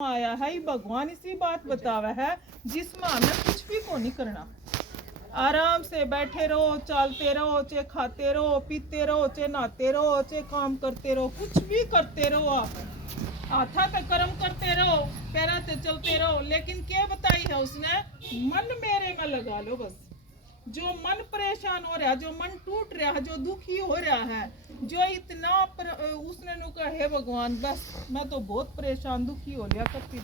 आया है ये भगवान इसी बात बतावा है जिसमें हमें कुछ भी को नहीं करना। आराम से बैठे रहो, चलते रहो, चाहे खाते रहो, पीते रहो, चाहे नहाते रहो, चाहे काम करते रहो, कुछ भी करते रहो। आप हाथा तक कर्म करते रहो, पैरा से चलते रहो, लेकिन क्या बताई है उसने, मन मेरे में लगा लो बस। जो मन परेशान हो रहा है, जो मन टूट रहा है, जो दुखी हो रहा है, जो इतना उसने नु कहा हे भगवान बस मैं तो बहुत परेशान दुखी हो लिया करती।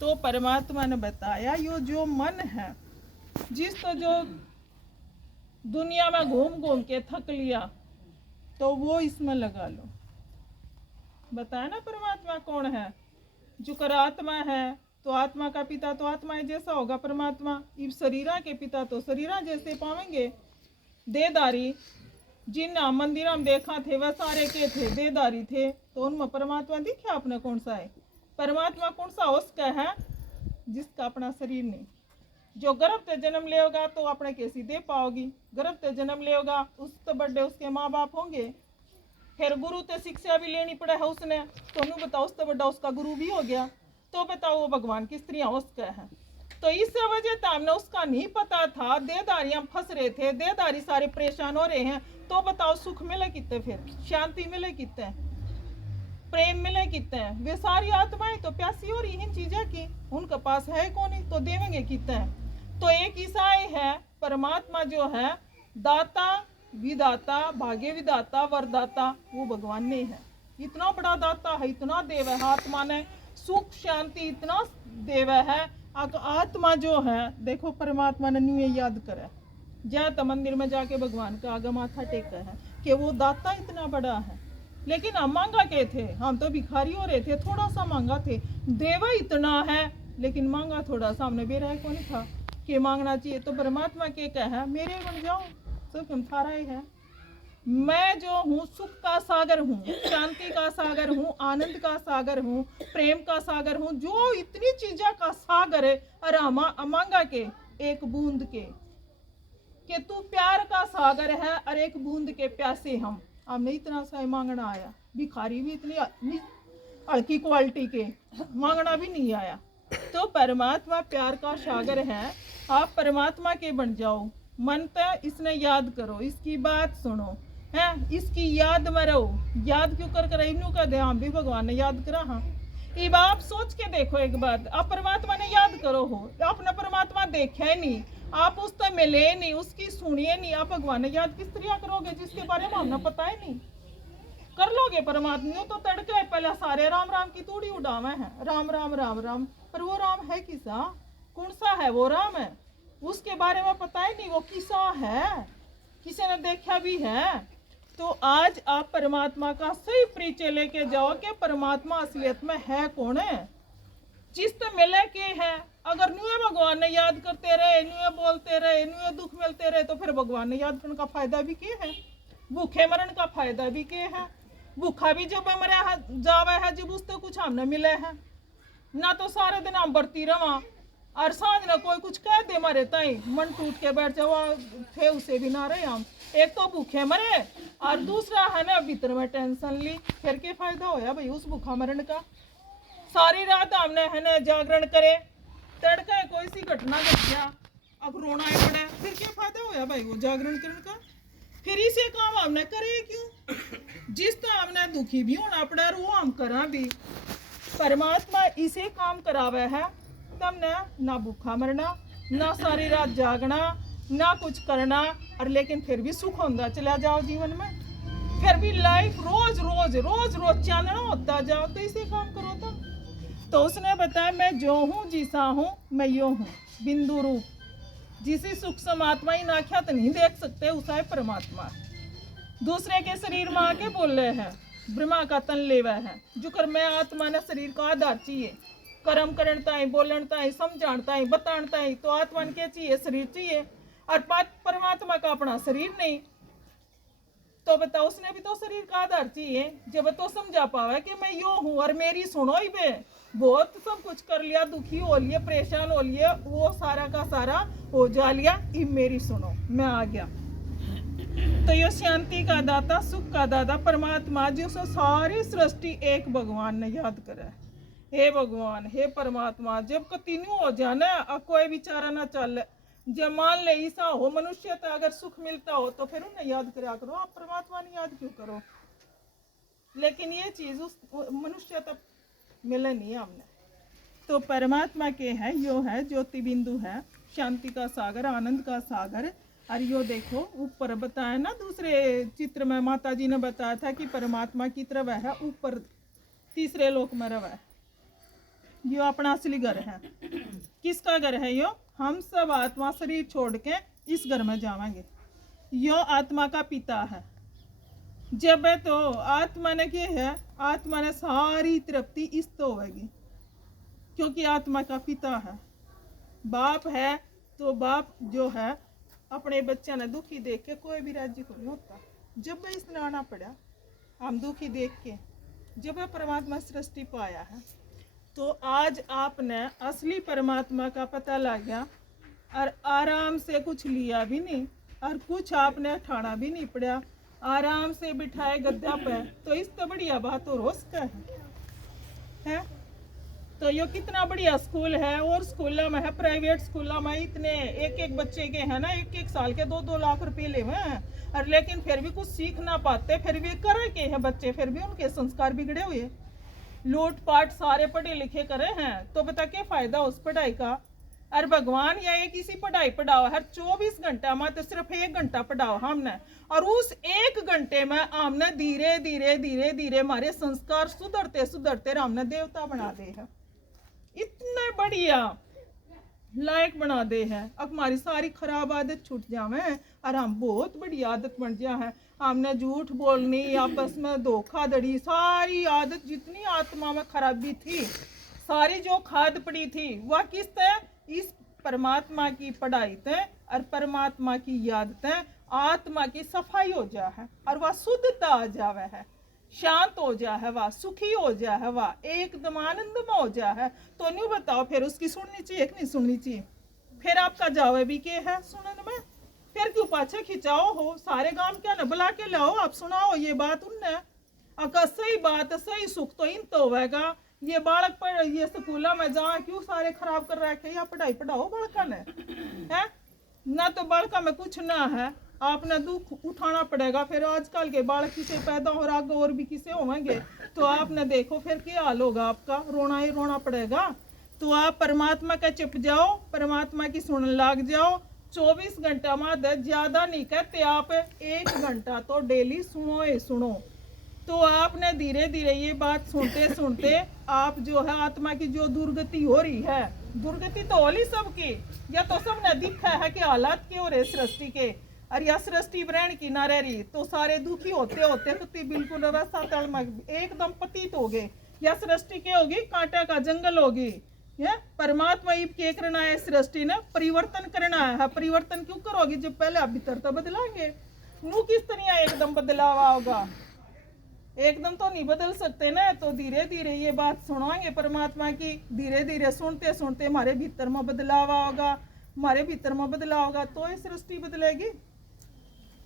तो परमात्मा ने बताया यो जो मन है, जिस तो जो दुनिया में घूम घूम के थक लिया तो वो इसमें लगा लो। बताया ना परमात्मा कौन है, जो कर आत्मा है तो आत्मा का पिता तो आत्मा जैसा होगा परमात्मा, इस शरीरा के पिता तो शरीरा जैसे पावेंगे। देदारी जिन मंदिर में देखा थे वह सारे के थे देदारी थे, तो उनमें परमात्मा दिखे आपने कौन सा है? परमात्मा कौन सा उसका है जिसका अपना शरीर नहीं। जो गर्भ से जन्म लेगा तो अपने कैसी दे पाओगी, गर्भ से जन्म लेगा उस तो बड़े उसके माँ बाप होंगे, फिर गुरु तो शिक्षा भी लेनी पड़ा है उसने, तो नहीं बताओ उससे बड़ा उसका गुरु भी हो गया, तो बताओ वो भगवान की स्त्रियां उसका है। तो इस वजह से हमने उसका नहीं पता था, देदारियां फंस रहे थे, देदारी सारे परेशान हो रहे हैं, तो बताओ सुख मिले कितने, फिर शांति मिले कितने, प्रेम मिले कितने? वे सारी आत्माएं तो प्यासी हो रही इन चीजें की, उनके पास है कौन ही तो देवेंगे कितने? तो एक ईसाई है परमात्मा जो है दाता विदाता भाग्य विदाता वरदाता, वो भगवान ने है। इतना बड़ा दाता है, इतना देव है, आत्मा ने सुख शांति इतना देव है। आत्मा जो है देखो परमात्मा ने न्यू याद करे, तो मंदिर में जाके भगवान का आगे माथा टेका है कि वो दाता इतना बड़ा है। लेकिन हम मांगा के थे, हम तो भिखारी हो रहे थे, थोड़ा सा मांगा थे, देवा इतना है लेकिन मांगा थोड़ा सा, हमने बेरा को नहीं था कि मांगना चाहिए। तो परमात्मा के कहा मेरे बन जाओ सब तुम थारा ही है। मैं जो हूँ सुख का सागर हूँ, शांति का सागर हूँ, आनंद का सागर हूँ, प्रेम का सागर हूँ, जो इतनी चीज़ों का सागर है। और मांगा के एक बूंद के कि तू प्यार का सागर है और एक बूंद के प्यासे हमने इतना सा मांगना आया। भिखारी भी इतनी हल्की क्वालिटी के मांगना भी नहीं आया। तो परमात्मा प्यार का सागर है, आप परमात्मा के बन जाओ। मन तो इसने याद करो, इसकी बात सुनो, है इसकी याद में रहो। याद क्यों कर इन्हों का ध्यान भी भगवान ने याद करा। हाँ अब आप सोच के देखो एक बात, आप परमात्मा ने याद करो हो, आपने परमात्मा देखा नहीं, आप उससे मिले नहीं, उसकी सुनिए नहीं, आप भगवान ने याद किस तरह करोगे जिसके बारे में हमने पता ही नहीं? कर लोगे परमात्मा तो तड़के पहले सारे राम राम की तूड़ी उड़ावे हैं, राम राम राम राम, पर वो राम है किसा, कौन सा है वो राम है, उसके बारे में पता ही नहीं वो किसा है, किसी ने देखा भी है। तो आज आप परमात्मा का सही परिचय लेके जाओ कि परमात्मा असलियत में है कौन है, जिस तो मिले के है। अगर न्यू भगवान ने याद करते रहे, न्यू बोलते रहे, न्यू दुख मिलते रहे, तो फिर भगवान ने याद करने का फायदा भी क्या है? भूखे मरण का फायदा भी क्या है? भूखा भी जब मरा जावा है जब उससे कुछ हमने मिले है ना, तो सारे दिन हम बरती रहा और सांझ ना कोई कुछ कह दे मारे तई मन टूट के बैठ जाओ थे, उसे भी ना रहे हम। एक तो भूखे मरे और दूसरा है ना भीतर में टेंशन ली, फिर क्या फायदा होया भाई उस भूखा मरण का? सारी रात हमने है ना जागरण करे, तड़का कोई सी घटना घट गया अब रोना ही पड़ा, फिर क्या फायदा होया भाई वो जागरण करने का? फिर इसे काम हमने करे क्यों? जिस तो हमने दुखी भी होना पड़ा वो हम करा भी। परमात्मा इसे काम करावे है, तमने ना भूखा मरना, ना सारी रात जागना, ना कुछ करना, और लेकिन फिर भी सुख होता चला जाओ जीवन में, फिर भी लाइफ रोज रोज रोज रोज चांदना होता जाओ, तो इसे काम करो तुम। तो उसने बताया मैं जो हूँ जिसा हूँ मैं यो हूँ, बिंदु रूप, जिसे सुख समात्मा ही नाख्या तो नहीं देख सकते, उसा है परमात्मा। दूसरे के शरीर में आके बोल रहे हैं ब्रह्मा का तन लेवा है, जो कर मैं आत्मा ने शरीर का आधार चाहिए, कर्म करणता है, बोलणता है, समझाणता है, बताणता है, तो आत्मा ने क्या चाहिए? शरीर चाहिए, और परमात्मा का अपना शरीर नहीं। तो बताओ उसने भी तो शरीर का आधार चाहिए, जब तो समझा पावे कि मैं यो हूँ और मेरी सुनो ही बे, बहुत सब कुछ कर लिया, दुखी हो लिए, परेशान हो लिए, वो सारा का सारा हो जा लिया, इब मेरी सुनो, मैं आ गया। तो ये शांति का दाता, सुख का दाता परमात्मा, जो सारी सृष्टि एक भगवान ने याद करा है। हे भगवान, हे परमात्मा, जब कंटिन्यू हो जाए ना, कोई विचारा ना चल, जब मान ले ऐसा हो मनुष्य तो अगर सुख मिलता हो तो फिर उन्हें याद करा करो, आप परमात्मा ने याद क्यों करो। लेकिन ये चीज उस मनुष्य तक मिले नहीं हमने। तो परमात्मा के है, यो है ज्योति बिंदु है, शांति का सागर, आनंद का सागर। और यो देखो ऊपर बताया ना, दूसरे चित्र में माता जी ने बताया था कि परमात्मा की तरफ है ऊपर तीसरे लोक में रवा है। यो अपना असली घर है। किसका घर है यो? हम सब आत्मा शरीर छोड़ के इस घर में जाएंगे। यो आत्मा का पिता है। जब है तो आत्मा ने क्या है, आत्मा ने सारी तृप्ति इस तो होगी, क्योंकि आत्मा का पिता है। बाप है तो बाप जो है अपने बच्चे ने दुखी देख के कोई भी राज्य को नहीं होता। जब वह इसने आना पड़ा हम दुखी देख के, जब वह परमात्मा सृष्टि पाया है, तो आज आपने असली परमात्मा का पता लग गया और आराम से कुछ लिया भी नहीं और कुछ आपने ठाना भी नहीं पड़ा, आराम से बिठाए गद्दा पे, तो इस तो बढ़िया बात और हो सकता है? तो ये कितना बढ़िया स्कूल है। और स्कूलों में है, प्राइवेट स्कूलों में इतने एक एक बच्चे के हैं ना, 1-1 साल के 2-2 लाख रुपए ले हुए हैं, और लेकिन फिर भी कुछ सीख ना पाते, फिर भी करे के हैं बच्चे, फिर भी उनके संस्कार बिगड़े हुए, लूट पाट सारे पढ़े लिखे करे हैं, तो बता क्या फायदा उस पढ़ाई का। और भगवान या एक किसी पढ़ाई पढ़ाओ हर 24 घंटा में तो सिर्फ 1 घंटा पढ़ाओ हमने, और उस 1 घंटे में हमने धीरे धीरे धीरे धीरे हमारे संस्कार सुधरते सुधरते हमने देवता बना दे है, इतने बढ़िया लायक बना दे है। अब हमारी सारी खराब आदत छूट जावे और हम बहुत बड़ी आदत बन जा है। हमने झूठ बोलनी, आपस में धोखाधड़ी, सारी आदत जितनी आत्मा में खराबी थी, सारी जो खाद पड़ी थी, वह किस थे? इस परमात्मा की पढ़ाई थे और परमात्मा की याद थे। आत्मा की सफाई हो जा है और वह शुद्धता आ जावे है, शांत हो जा है, वह सुखी हो जा है, वह एकदम आनंद में हो जा है। तो नहीं बताओ फिर उसकी सुननी चाहिए कि नहीं सुननी चाहिए? फिर आपका जावे भी के है सुनने में, फिर क्यों पाछे खिंचाओ हो? सारे गांव क्या न बुला के लाओ, आप सुनाओ ये बात उनने, अगर सही बात सही सुख तो इन तो होगा। ये बालक पर ये स्कूलों में जा क्यों सारे खराब कर रखे, या पढ़ाई पढ़ाओ बालका ने है ना, तो बालका में कुछ ना है, आपने दुख उठाना पड़ेगा। फिर आजकल के बालक किसे पैदा हो रहा और भी किसे होंगे, तो आपने देखो फिर क्या हाल होगा आपका, रोना ही रोना पड़ेगा। तो आप परमात्मा का चिप जाओ, परमात्मा की सुन लाग जाओ। 24 घंटा में ज्यादा नहीं कहते आप, 1 घंटा तो डेली सुनो ही सुनो। तो आपने धीरे धीरे ये बात सुनते सुनते आप जो है आत्मा की जो दुर्गति हो रही है, दुर्गति तो होली सबकी, या तो सबने दिखा है कि हालात के हो रहे सृष्टि के, और या सृष्टि ब्रहण की ना रह रही, तो सारे दुखी होते होते तो बिल्कुल रसा तल में एकदम पतित हो गए। या सृष्टि के होगी कांटा का जंगल होगी। ये परमात्मा इब के करना है, सृष्टि ने परिवर्तन करना है। परिवर्तन क्यों करोगे जब पहले आप भीतर तो बदलाएंगे, नू किस तरह एकदम बदलावा होगा, एकदम तो नहीं बदल सकते ना। तो धीरे धीरे ये बात सुनाएंगे परमात्मा की, धीरे धीरे सुनते सुनते हमारे भीतर में बदलाव होगा, हमारे भीतर में बदलाव होगा तो ये सृष्टि बदलेगी।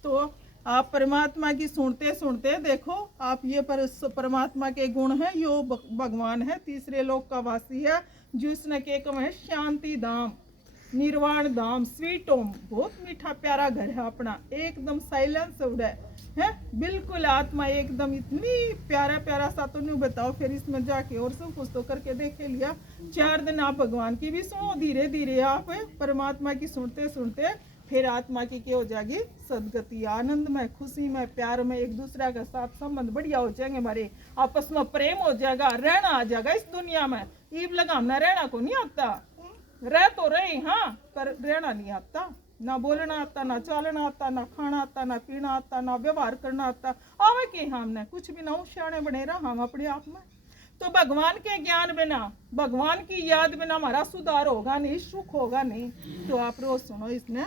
तो आप परमात्मा की सुनते सुनते देखो, आप ये परमात्मा के गुण हैं, यो भगवान है, तीसरे लोक का वासी है, जिसने के कम है शांति धाम, निर्वाण धाम, स्वीट होम, बहुत मीठा प्यारा घर है अपना, एकदम साइलेंस है बिल्कुल। आत्मा एकदम इतनी प्यारा प्यारा सा, तो नहीं बताओ फिर इसमें जाके और सब कुछ तो करके देखे लिया। 4 दिन आप भगवान की भी सुनो, धीरे धीरे आप परमात्मा की सुनते सुनते फिर आत्मा की क्या हो जाएगी? सदगति, आनंद में, खुशी में, प्यार में, एक दूसरे के साथ संबंध बढ़िया हो जाएंगे, हमारे आपस में प्रेम हो जाएगा, रहना आ जाएगा इस दुनिया में। ईब लगाना रहना को नहीं आता, रह तो रहे हाँ, पर रहना नहीं आता, ना बोलना आता, ना चलना आता, ना खाना आता, ना पीना आता, ना व्यवहार करना आता, आवे के हमने कुछ भी ना होशियारे बने रहा हम अपने आप में। तो भगवान के ज्ञान बिना, भगवान की याद बिना हमारा सुधार होगा नहीं, सुख होगा नहीं। तो आप रोज सुनो इसने,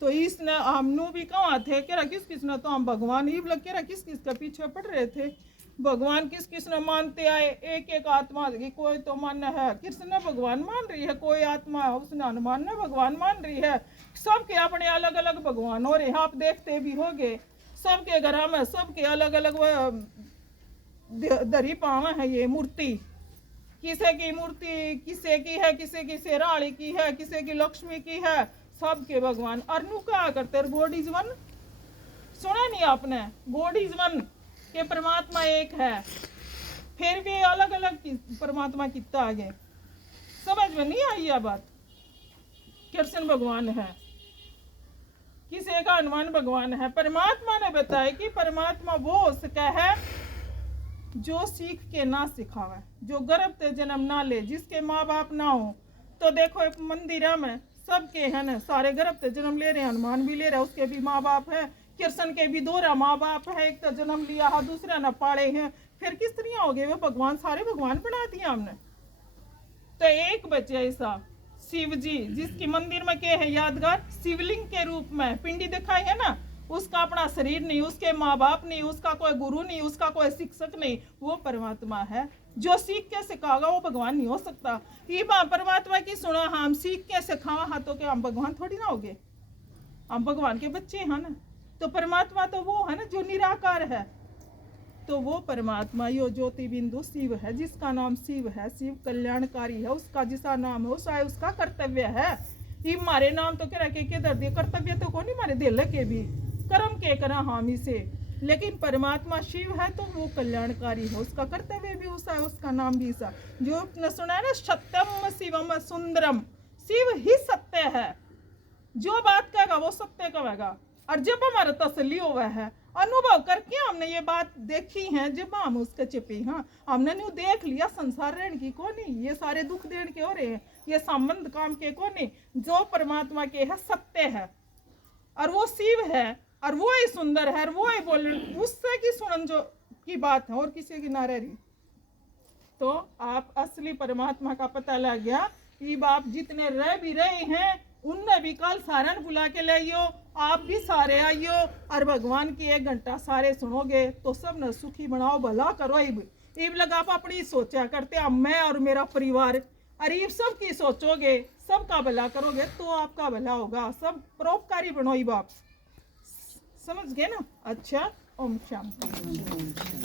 तो इसने हमनू भी कहाँ थे कि किस किस ने, तो हम भगवान ही लग के किस किस के पीछे पड़ रहे थे। भगवान किस किस ने मानते आए, एक एक आत्मा की कोई तो मान है कृष्ण भगवान मान रही है, कोई आत्मा उसने हनुमान ने भगवान मान रही है, सबके अपने अलग अलग भगवान हो रहे। आप देखते भी होंगे सबके घर में सबके अलग अलग दरी पावा है ये मूर्ति, किसी की मूर्ति किसी की है, किसी की शेराड़ी की है, किसी की लक्ष्मी की है, सबके भगवान। अरनू क्या करते, गॉड इज वन, सुना नहीं आपने, गॉड इज वन के परमात्मा एक है, फिर भी अलग अलग परमात्मा कितना आगे, समझ में नहीं आई यह बात। कृष्ण भगवान है, किसी का हनुमान भगवान है। परमात्मा ने बताया कि परमात्मा वो हो सका है जो सीख के ना सिखावे, जो गर्भ से जन्म ना ले, जिसके माँ बाप ना हो। तो देखो एक मंदिर में सबके है ना, सारे गर्भ से जन्म ले रहे हैं, हनुमान भी ले रहा है, उसके भी माँ बाप है, कृष्ण के भी दोहरा माँ बाप है, एक तो जन्म लिया है, दूसरा न पाले हैं, फिर किस तरह हो गए वो भगवान, सारे भगवान बना दिए हमने। तो एक बचे ऐसा शिव जी, जिसकी मंदिर में क्या है यादगार, शिवलिंग के रूप में पिंडी दिखाई है ना, उसका अपना शरीर नहीं, उसके माँ बाप नहीं, उसका कोई गुरु नहीं, उसका कोई शिक्षक नहीं, वो परमात्मा है। जो सीख के सिखागा वो भगवान नहीं हो सकता। ये परमात्मा की सुना, हम सीख के सिखावा हाथों के, हम भगवान थोड़ी ना होगे, हम भगवान के बच्चे हैं ना। तो परमात्मा तो वो है ना जो निराकार है। तो वो परमात्मा यो ज्योति बिंदु शिव है, जिसका नाम शिव है, शिव कल्याणकारी है, उसका जिसका नाम है उसा उसका कर्तव्य है। ये मारे नाम तो कह रखे के दर्द, कर्तव्य तो कौन नहीं मारे दिल के भी कर्म के करा हामी से, लेकिन परमात्मा शिव है तो वो कल्याणकारी है, उसका कर्तव्य भी उसा है, उसका नाम भी सा। जो आपने सुना है ना, सत्यम शिवम सुंदरम, शिव ही सत्य है, जो बात कहेगा वो सत्य कहेगा। और जब हमारा तसल्ली हुआ है, अनुभव करके हमने ये बात देखी है, जब हम उसके चिपे, हाँ हमने न्यू देख लिया संसार रहने की को नहीं, ये सारे दुख देने के हो रहे हैं, ये संबंध काम के को नहीं, जो परमात्मा के है सत्य है, और वो शिव है, और वो ही सुंदर है, और वो ही बोल, उससे की सुनन जो की बात है और किसी की ना रह रही। तो आप असली परमात्मा का पता लग गया। ये बाप जितने रह भी रहे हैं उनने भी कल सारन बुला के लाइयो, आप भी सारे आइयो, और भगवान की 1 घंटा सारे सुनोगे तो सब न सुखी बनाओ, भला करो। इब लगा आप अपनी सोचा करते, अब मैं और मेरा परिवार, अरे सब की सोचोगे, सबका भला करोगे तो आपका भला होगा, सब परोपकारी बनो। बाप समझ गए ना। अच्छा, ओम शांति।